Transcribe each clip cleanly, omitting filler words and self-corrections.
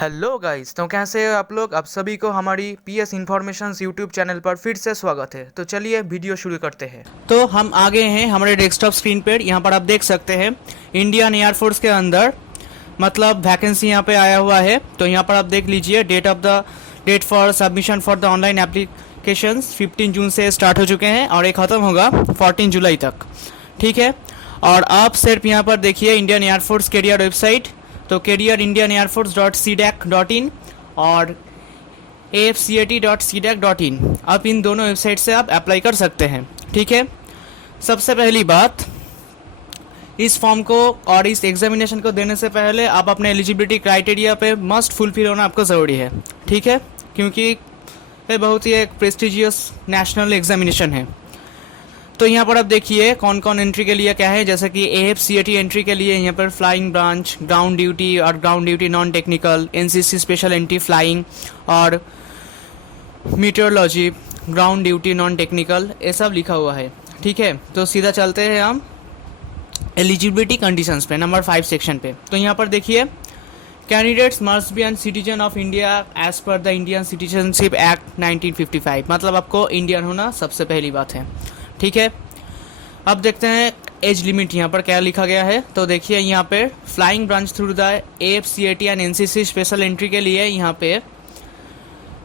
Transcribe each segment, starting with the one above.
Hello guys, तो कैसे हो आप लोग। आप सभी को हमारी पीएस इन्फॉर्मेशंस यूट्यूब चैनल पर फिर से स्वागत है। तो चलिए वीडियो शुरू करते हैं। तो हम आ गए हैं हमारे डेस्कटॉप स्क्रीन पर। यहाँ पर आप देख सकते हैं इंडियन एयरफोर्स के अंदर मतलब वैकेंसी यहाँ पे आया हुआ है। तो यहाँ पर आप देख लीजिए date for submission for the online applications 15 June से स्टार्ट हो चुके हैं और ये ख़त्म होगा 14 जुलाई तक। ठीक है। और आप सिर्फ यहाँ पर देखिए इंडियन एयरफोर्स कैरियर वेबसाइट, तो career Indian air force dot C DAC dot in और afcat.cdac.in, आप इन दोनों वेबसाइट से आप अप्लाई कर सकते हैं। ठीक है। सबसे पहली बात, इस फॉर्म को और इस एग्जामिनेशन को देने से पहले आप अपने एलिजिबिलिटी क्राइटेरिया पे मस्ट फुलफिल होना आपको ज़रूरी है। ठीक है, क्योंकि ये बहुत ही एक प्रेस्टिजियस नेशनल एग्जामिनेशन है। तो यहाँ पर आप देखिए कौन कौन एंट्री के लिए क्या है, जैसे कि AFCAT एंट्री के लिए यहाँ पर फ्लाइंग ब्रांच, ग्राउंड ड्यूटी और ground duty non technical, NCC special entry flying और meteorology ground duty non technical, ये सब लिखा हुआ है। ठीक है, तो सीधा चलते हैं हम एलिजिबिलिटी कंडीशंस पे, नंबर 5 सेक्शन पे। तो यहाँ पर देखिए candidates must be an citizen of India as per the Indian citizenship act 1955, मतलब आपको इंडियन होना सबसे पहली बात है। ठीक है। अब देखते हैं एज लिमिट यहाँ पर क्या लिखा गया है। तो देखिए यहाँ पे flying branch through the AFCAT and NCC special entry के लिए यहाँ पे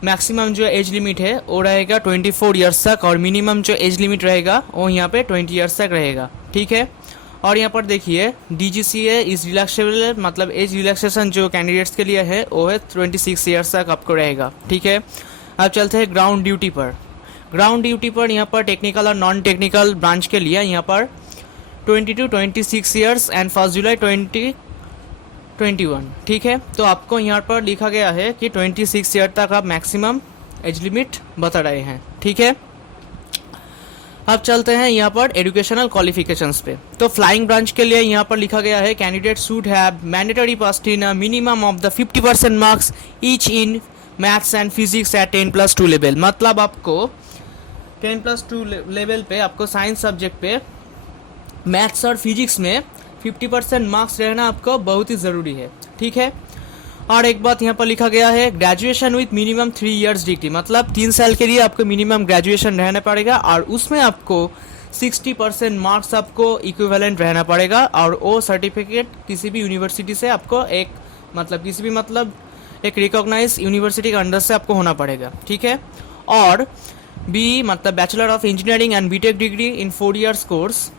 मैक्सिमम जो एज लिमिट है वो रहेगा 24 ईयर्स तक और मिनिमम जो एज लिमिट रहेगा वो यहाँ पे 20 ईयर्स तक रहेगा। ठीक है। और यहाँ पर देखिए DGCA इज रिलैक्सेबल, मतलब एज रिलैक्सेशन जो कैंडिडेट्स के लिए है वो है 26 ईयर्स तक आपको रहेगा। ठीक है। अब चलते हैं ग्राउंड ड्यूटी पर। ग्राउंड ड्यूटी पर यहाँ पर टेक्निकल और नॉन टेक्निकल ब्रांच के लिए यहाँ पर 20 to 26 ईयर्स एंड 1 जुलाई 2021। ठीक है। तो आपको यहाँ पर लिखा गया है कि 26 ईयर तक आप मैक्सिमम एज लिमिट बता रहे हैं। ठीक है। अब चलते हैं यहाँ पर एजुकेशनल क्वालिफिकेशंस पे। तो फ्लाइंग ब्रांच के लिए यहाँ पर लिखा गया है candidate should have mandatory pass in minimum of the 50% marks each in maths and physics at 10+2 level, मतलब आपको 10+2 लेवल पे आपको साइंस सब्जेक्ट पे मैथ्स और फिजिक्स में 50% मार्क्स रहना आपको बहुत ही ज़रूरी है। ठीक है। और एक बात यहाँ पर लिखा गया है graduation with minimum 3 years degree, मतलब 3 साल के लिए आपको मिनिमम ग्रेजुएशन रहना पड़ेगा और उसमें आपको 60% मार्क्स आपको इक्विवेलेंट रहना पड़ेगा और वो सर्टिफिकेट किसी भी यूनिवर्सिटी से आपको एक रिकॉग्नाइज यूनिवर्सिटी के अंडर से आपको होना पड़ेगा। ठीक है। और बी मतलब bachelor of engineering and BTech degree in 4 years course.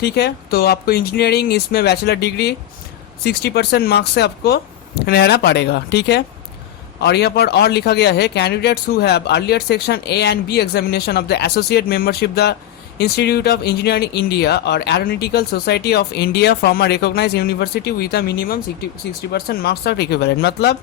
ठीक है। तो आपको इंजीनियरिंग इसमें बैचलर डिग्री 60% मार्क्स से आपको रहना पड़ेगा। ठीक है। और यहाँ पर और लिखा गया है candidates who have earlier section A and B examination of the associate membership the institute of engineering India और aeronautical society of India from a recognise university with a minimum 60% marks of equivalent, मतलब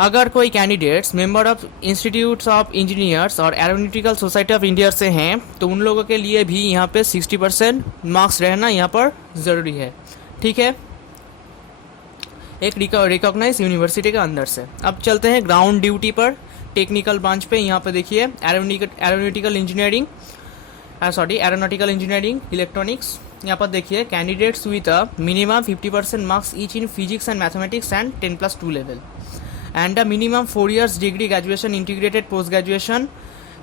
अगर कोई candidates member of institutes of engineers और aeronautical society of India से हैं तो उन लोगों के लिए भी यहाँ पे 60% मार्क्स रहना यहाँ पर ज़रूरी है। ठीक है, एक रिकॉग्नाइज यूनिवर्सिटी के अंदर से। अब चलते हैं ग्राउंड ड्यूटी पर टेक्निकल ब्रांच पे। यहाँ पे देखिए एरोनॉटिकल इंजीनियरिंग इलेक्ट्रॉनिक्स। यहाँ पर देखिए candidates with a minimum 50% marks each in physics and mathematics and 10+2 level and a minimum 4 years degree graduation integrated post graduation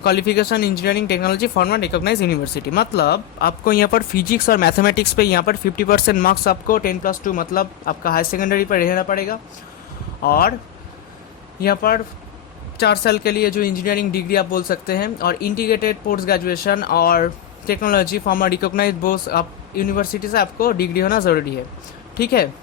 qualification engineering technology from a recognized university, मतलब आपको यहाँ पर physics और mathematics पे यहाँ पर 50% मार्क्स आपको 10+2 मतलब आपका हाई सेकेंडरी पर रहना पड़ेगा और यहाँ पर 4 साल के लिए जो इंजीनियरिंग डिग्री आप बोल सकते हैं और इंटीग्रेटेड पोस्ट ग्रेजुएशन और टेक्नोलॉजी फ्रॉम अ रिकॉग्नाइज्ड बोस आप यूनिवर्सिटी से आपको डिग्री होना ज़रूरी है। ठीक है।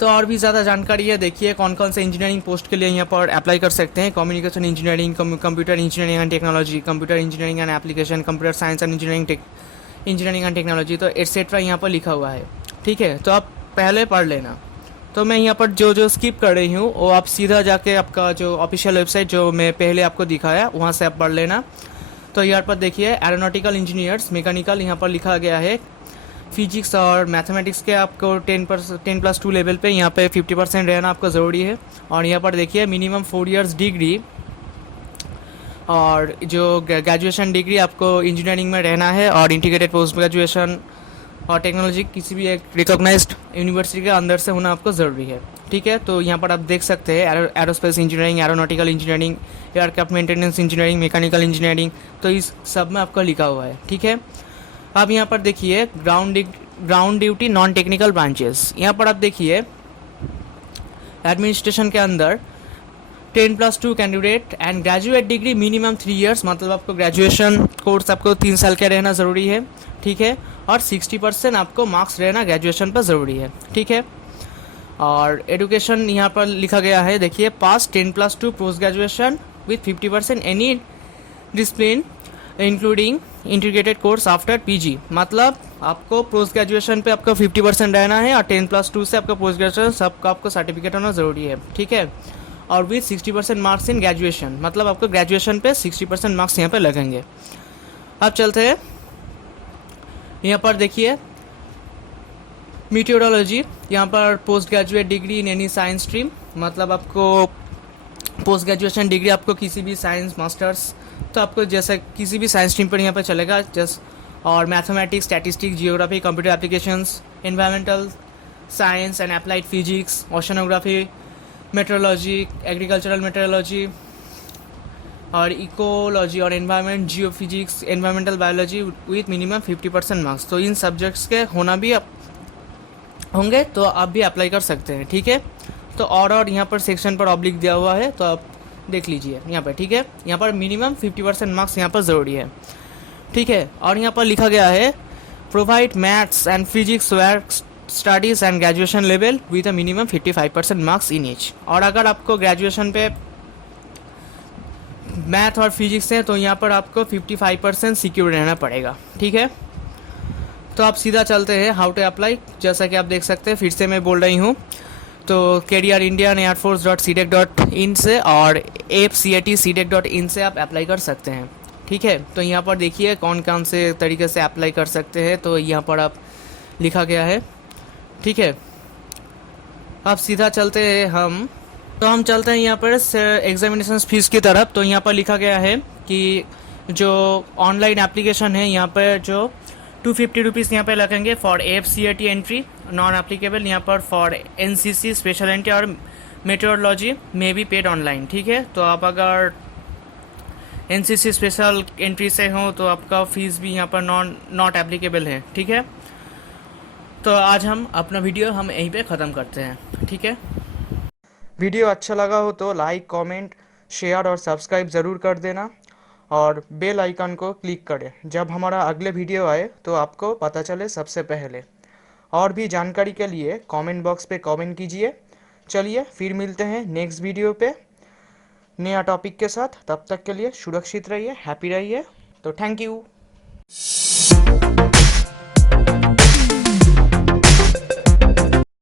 तो और भी ज़्यादा जानकारी है, देखिए कौन कौन से इंजीनियरिंग पोस्ट के लिए यहाँ पर अप्लाई कर सकते हैं। Communication engineering, computer engineering and technology, computer engineering and application, computer science and engineering and technology, तो एटसेट्रा यहाँ पर लिखा हुआ है। ठीक है, तो आप पहले पढ़ लेना। तो मैं यहाँ पर जो स्किप कर रही हूँ वो आप सीधा जाके आपका जो ऑफिशियल वेबसाइट जो मैं पहले आपको दिखाया वहाँ से आप पढ़ लेना। तो यहाँ पर देखिए एरोनॉटिकल इंजीनियर्स मैकेनिकल, यहाँ पर लिखा गया है फिजिक्स और मैथमेटिक्स के आपको 10+2 लेवल पे यहाँ पे 50% रहना आपको ज़रूरी है। और यहाँ पर देखिए मिनिमम 4 इयर्स डिग्री और जो ग्रेजुएशन डिग्री आपको इंजीनियरिंग में रहना है और इंटीग्रेटेड पोस्ट ग्रेजुएशन और टेक्नोलॉजी किसी भी एक रिकॉग्नाइज्ड यूनिवर्सिटी के अंदर से होना आपको ज़रूरी है। ठीक है, तो यहाँ पर आप देख सकते हैं aerospace engineering, aeronautical engineering, aircraft maintenance engineering, mechanical engineering, तो इस सब में आपका लिखा हुआ है। ठीक है, अब यहाँ पर देखिए ground duty non technical branches. यहाँ पर आप देखिए एडमिनिस्ट्रेशन के अंदर 10+2 candidate and graduate degree minimum 3 years, मतलब आपको ग्रेजुएशन कोर्स आपको 3 साल का रहना ज़रूरी है। ठीक है, और 60% आपको मार्क्स रहना ग्रेजुएशन पर ज़रूरी है। ठीक है, और एजुकेशन यहाँ पर लिखा गया है, देखिए पास 10+2 post graduation with 50% any discipline including integrated course after PG, मतलब आपको पोस्ट ग्रेजुएशन पे आपका 50% रहना है और 10+2 से आपका पोस्ट ग्रेजुएशन सबका आपको सर्टिफिकेट होना ज़रूरी है। ठीक है, और विथ 60% मार्क्स इन ग्रेजुएशन, मतलब आपको ग्रेजुएशन पे 60% मार्क्स यहाँ पे लगेंगे। अब चलते हैं, यहाँ पर देखिए मीटियोरोलॉजी, यहाँ पर post graduate degree in any science stream, मतलब आपको पोस्ट ग्रेजुएशन डिग्री आपको किसी भी साइंस मास्टर्स, तो आपको जैसे किसी भी साइंस स्ट्रीम पर यहाँ पर चलेगा जस्ट, और mathematics, statistics, geography, computer applications, environmental science and applied physics, oceanography, metrology, agricultural metrology और इकोलॉजी और environment geophysics, environmental biology with minimum 50% marks. तो इन सब्जेक्ट्स के होना भी होंगे तो आप भी अप्लाई कर सकते हैं। ठीक है, तो और यहाँ पर सेक्शन पर ऑब्लिक दिया हुआ है, तो आप देख लीजिए यहाँ पर। ठीक है, यहाँ पर मिनिमम 50% मार्क्स यहाँ पर ज़रूरी है। ठीक है, और यहाँ पर लिखा गया है provide maths and physics work studies and graduation level with a minimum 55% marks in each. और अगर आपको ग्रेजुएशन पे मैथ और फिजिक्स है तो यहाँ पर आपको 55% सिक्योर रहना पड़ेगा। ठीक है, तो आप सीधा चलते हैं हाउ टू अप्लाई। जैसा कि आप देख सकते हैं, फिर से मैं बोल रही हूँ, तो कैरियर इंडियन airforce.ctech.in से और AFCAT-ctech.in से आप अप्लाई कर सकते हैं। ठीक है, तो यहाँ पर देखिए कौन कौन से तरीके से अप्लाई कर सकते हैं, तो यहाँ पर आप लिखा गया है। ठीक है, अब सीधा चलते हैं हम चलते हैं यहाँ पर एग्जामिनेशन फीस की तरफ। तो यहाँ पर लिखा गया है कि जो ऑनलाइन एप्लीकेशन है यहाँ पर जो 250 रुपीज़ यहाँ पे लगेंगे for AFCAT entry, non applicable यहाँ पर फॉर NCC स्पेशल एंट्री और मेट्रोलॉजी में भी पेड ऑनलाइन। ठीक है, तो आप अगर NCC स्पेशल एंट्री से हो तो आपका फ़ीस भी यहाँ पर नॉट एप्लीकेबल है। ठीक है, तो आज हम अपना वीडियो यहीं पे ख़त्म करते हैं। ठीक है, वीडियो अच्छा लगा हो तो लाइक, कमेंट, शेयर और सब्सक्राइब ज़रूर कर देना और बेल आइकन को क्लिक करें। जब हमारा अगले वीडियो आए तो आपको पता चले सबसे पहले। और भी जानकारी के लिए कमेंट बॉक्स पे कमेंट कीजिए। चलिए फिर मिलते हैं नेक्स्ट वीडियो पे नया टॉपिक के साथ। तब तक के लिए सुरक्षित रहिए, हैप्पी रहिए। तो थैंक यू।